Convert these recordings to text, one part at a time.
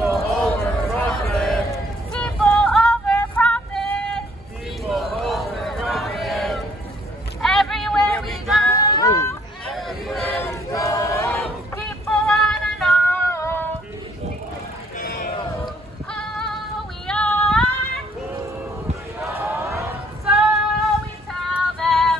People over profit. People over profit. People over profit. Everywhere we go. Everywhere we go. People wanna know who we are. So we tell them.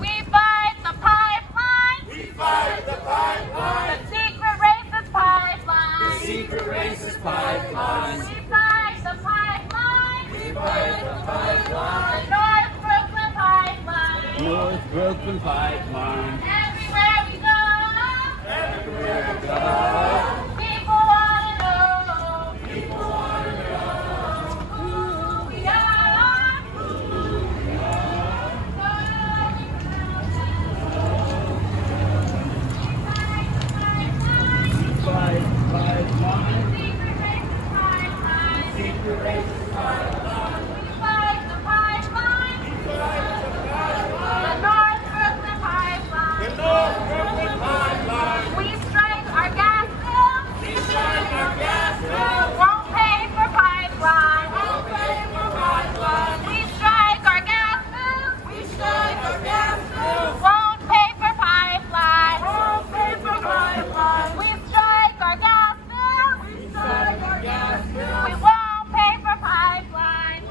We fight the pipeline. We fight the pipeline. The secret racist pipeline. Secret racist pipeline. We fight the pipeline. We fight the pipeline. The North Brooklyn pipeline. North Brooklyn pipeline. Everywhere we go. Everywhere we go. People wanna know People want to know who we are. fight the pipeline. Secret racist pipeline. Secret racist pipeline. We fight the pipeline. The North Brooklyn pipeline. The North Brooklyn pipeline. We strike our gas bill. We strike our gas bill. Won't pay for pipeline. Won't pay for pipeline. We strike our gas bill. We strike our gas bill. Won't pay for pipeline. Won't pay for pipeline. We strike our gas bill. We strike our gas bill. We won't pay for pipeline.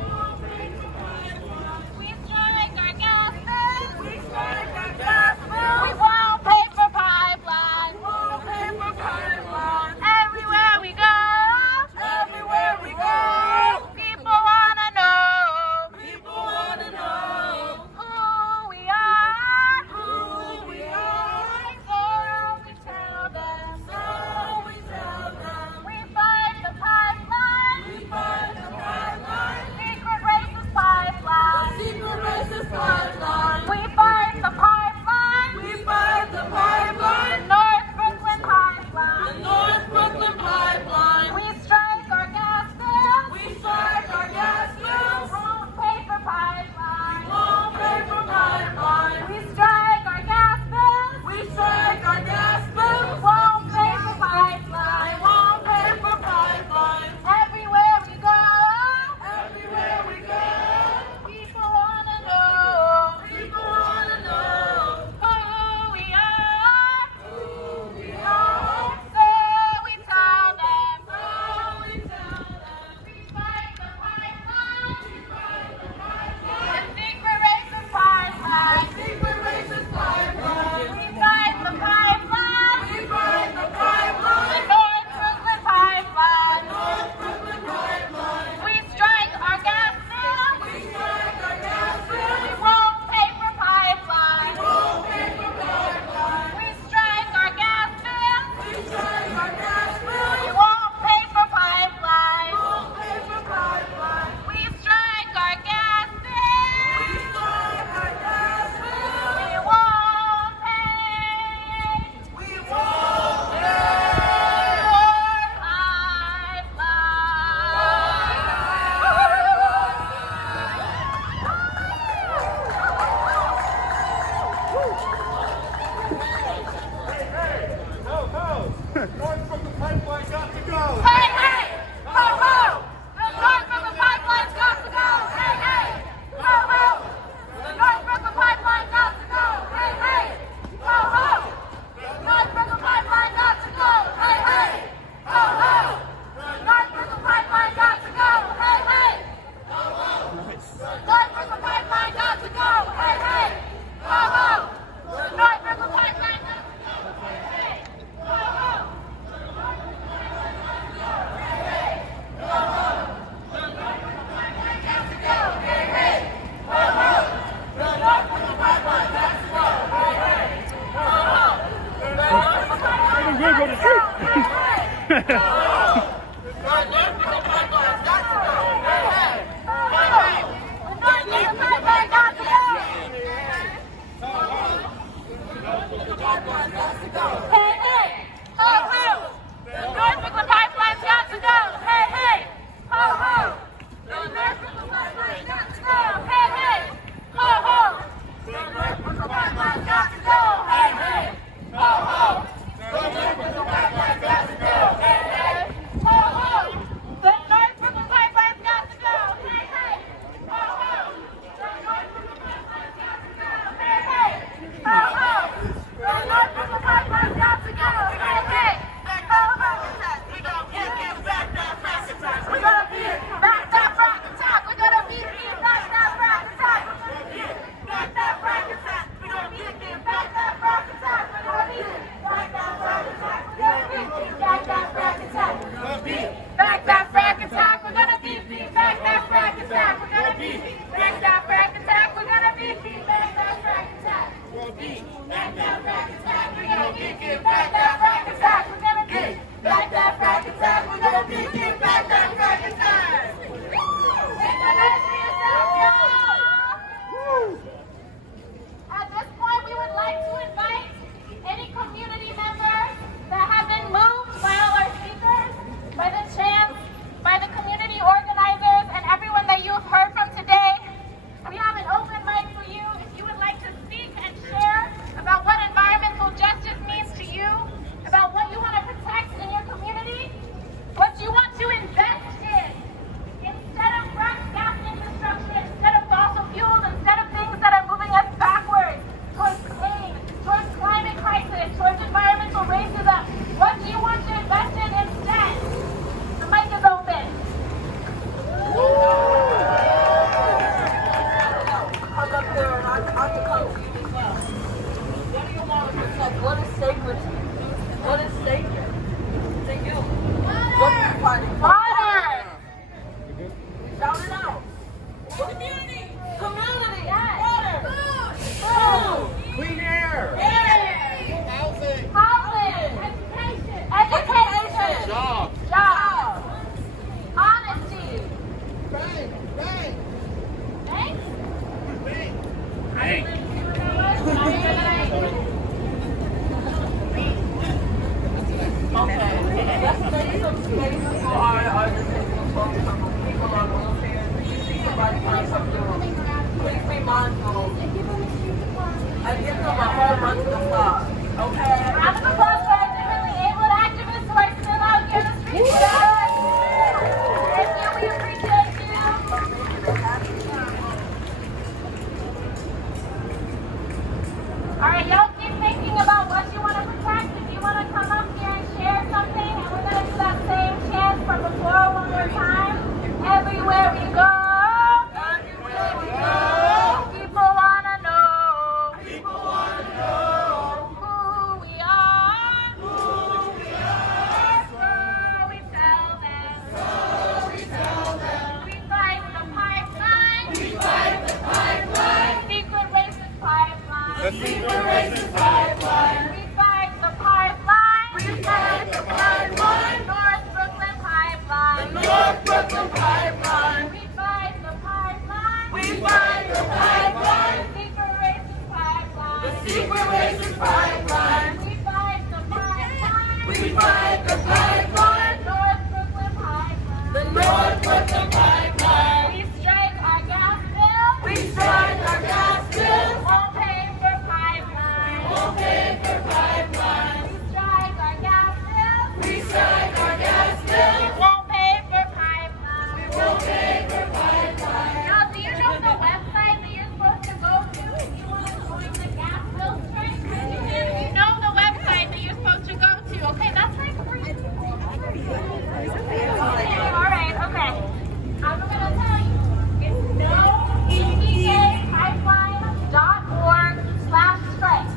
We strike our gas bill. We strike our gas bill. We won't pay for pipeline. Won't pay for pipeline. Everywhere we go. Everywhere we go. People wanna know People want to know who we are. who we are. So we tell them. So we tell them. We fight the pipeline. We fight the pipeline. Secret racist pipeline. Secret racist pipeline. We fight the pipeline. We fight the pipeline. North Brooklyn The pipeline. North Brooklyn pipeline. We strike our gas bill. We strike our gas bills. Won't pay for pipeline. Won't pay for pipeline. We strike our gas bill. We strike our gas bills. Won't pay for pipeline. Won't pay for pipeline. Everywhere we go. Everywhere we go. People wanna know People want to know who we are. who we are. So we tell them. So we tell them. We fight the pipeline. We fight the pipeline. The secret racist pipeline. Secret racist pipeline. We fight the pipeline. We fight the The pipeline. North Brooklyn pipeline. North Brooklyn pipeline. We strike our gas bill. We strike our gas We bills. won't pay for pipeline. Won't pay for pipeline. We strike our gas bill. We strike our gas We bills. won't pay for pipeline. Won't pay for pipeline. We strike our gas We bill. strike our gas bills. We won't pay We won't for North Brooklyn pipeline got to go. Hey, hey! Ho, ho! The North Brooklyn pipeline's got to go! Hey, hey! Ho, ho! The North Brooklyn pipeline got to go! Hey, hey! Ho, ho! The North Brooklyn pipeline got to go! Hey, hey! Ho, ho! The North Brooklyn pipeline got to go! Hey, hey! Ho, ho! The North Brooklyn pipeline got to go! Hey, hey! Ho, ho! The North Brooklyn pipeline got to go! Hey, hey! Ho, ho! We're going to Hey, what is sacred to you? What is sacred to you? What are you fighting for? Water. Shout it out. Community. Community. Yes. Water. Food. Clean air. Housing. Education. Jobs. Jobs. Honesty. Bang. Thanks. Bang. Okay. Let's make some space for our disabled folks, people on wheelchairs. If you see somebody trying to do, please be mindful and give them a whole bunch of applause. Okay? Round of applause for our differently abled activists who are still out here in the streets with us. Thank you. We appreciate you. All right, y'all keep thinking about what you want to protect. If you want to come up here and share something, and we're going to do that same chant from before one more time. Everywhere we go, people want to know who we are. So we tell them. We fight the pipeline. Secret racist pipeline. The secret racist pipeline. We fight the pipeline. North Brooklyn pipeline. North Brooklyn Pipeline. We fight the pipeline. We fight the pipeline. Secret racist pipeline. The secret racist pipeline. We fight the pipeline. We fight the pipeline. North Brooklyn pipeline. The North Brooklyn Pipeline. We strike our gas bill. We strike our gas bill. Won't pay for pipeline. Won't pay for pipeline. We strike our gas bill. We strike our gas bill. Won't pay for pipeline. Won't pay for pipeline. Y'all, do you know the website that you're supposed to go to if you want to join the gas bill strike? You know the website that you're supposed to go to. Okay, that's like free. All right, okay. I'm going to tell you. It's nonbkpipeline.org/strike.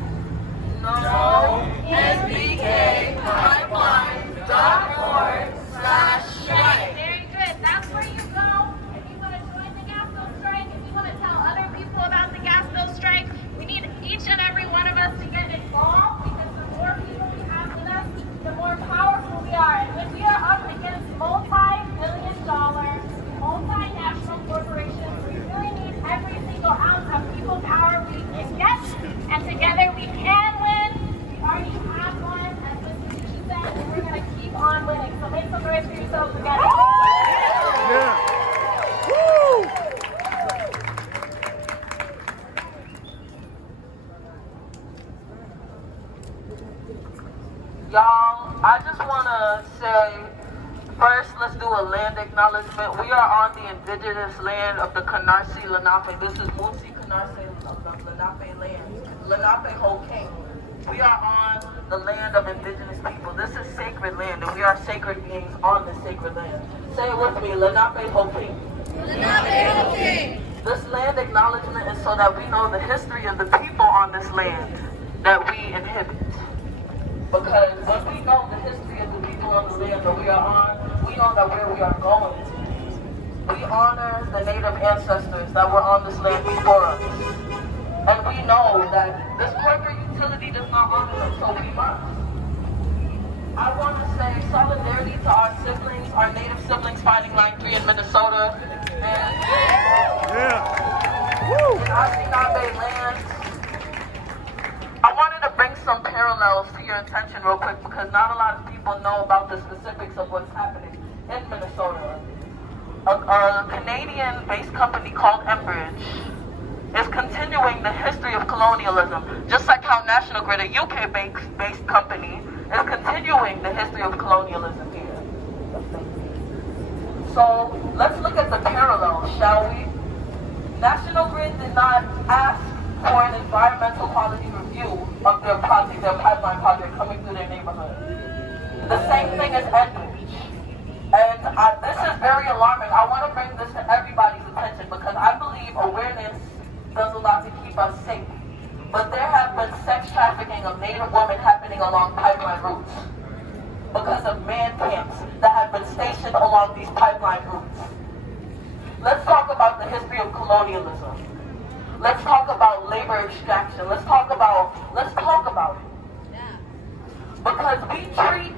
nonbkpipeline.org/strike. Very good. That's where you go if you want to join the gas bill strike, if you want to tell other people about the gas bill strike. We need each and every one of us to get involved because the more people we have with us, the more powerful we are. And when we are up against multi-billion-dollar, multinational corporations, we really need every single ounce of people power we can get. And together we can win. We already have won, as Mr. Sushi said, and we're going to keep on winning. So make some noise for yourselves together. Y'all, I just want to say, first, let's do a land acknowledgement. We are on the indigenous land of the Canarsie Lenape. This is Musi Canarsie of the Lenape land, Lenape Ho King. We are on the land of indigenous people. This is sacred land, and we are sacred beings on this sacred land. Say it with me, Lenape Ho King. This land acknowledgement is so that we know the history of the people on this land that we inhabit. Because when we know the history of the people on the land that we are on, we know that where we are going. We honor the native ancestors that were on this land before us. And we know that this corporate utility does not honor them, so we must. I want to say solidarity to our siblings, our native siblings fighting Line 3 in Minnesota. And in Anishinaabe lands. I wanted to bring some parallels to your attention real quick because not a lot of people know about the specifics of what's happening in Minnesota. A Canadian-based company called Enbridge is continuing the history of colonialism, just like how National Grid, a UK-based company, is continuing the history of colonialism here. So let's look at the parallels, shall we? National Grid did not ask for an environmental quality review of their project, their pipeline project coming through their neighborhood. The same thing as Enbridge. And this is very alarming. I want to bring this to everybody's attention because I believe awareness does a lot to keep us safe. but there have been sex trafficking of Native women happening along pipeline routes because of man camps that have been stationed along these pipeline routes. Let's talk about the history of colonialism. Let's talk about labor extraction. Let's talk about it. Because we treat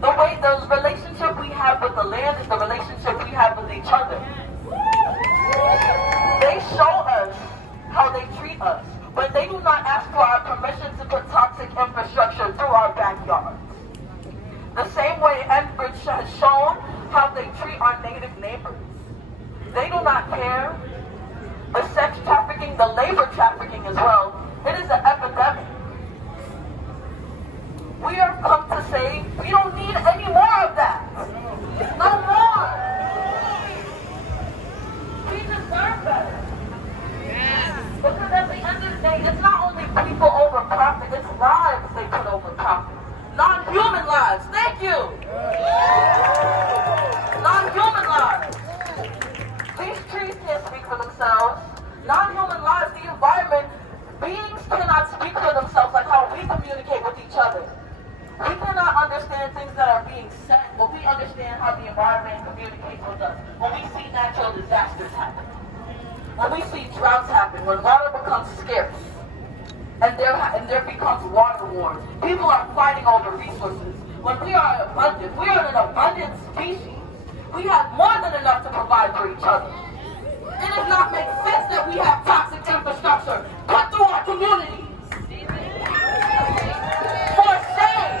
the way the relationship we have with the land is the relationship we have with each other. They show us how they treat us, but they do not ask for our permission to put toxic infrastructure through our backyards. The same way Enbridge has shown how they treat our Native neighbors. They do not care. The sex trafficking, the labor trafficking as well, it is an epidemic. We have come to say we don't need any more of that. No more. We deserve better. Because at the end of the day, it's not only people over profit, it's lives they put over profit. Non-human lives. Thank you. Non-human lives. These trees can't speak for themselves. Non-human lives, the environment, beings cannot speak for themselves like how we communicate with each other. We cannot understand things that are being said, but we understand how the environment communicates with us. When we see natural disasters happen, when we see droughts happen, when water becomes scarce, and there becomes water wars, people are fighting over resources. When we are abundant, we are an abundant species. We have more than enough to provide for each other. It does not make sense that we have toxic infrastructure put through our communities. For shame.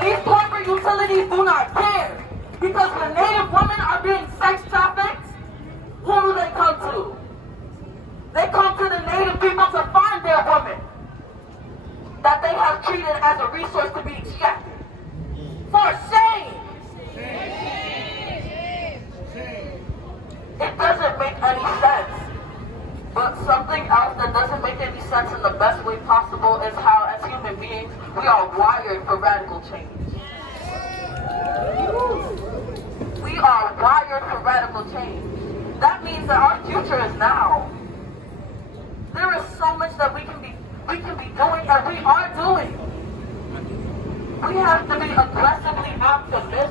These corporate utilities do not care. Because when Native women are being sex trafficked, who do they come to? They come to the Native people to find their women that they have treated as a resource to be extracted. For shame. It doesn't make any sense. But something else that doesn't make any sense in the best way possible is how, as human beings, we are wired for radical change. We are wired for radical change. That means that our future is now. There is so much that we can be doing and we are doing. We have to be aggressively optimistic.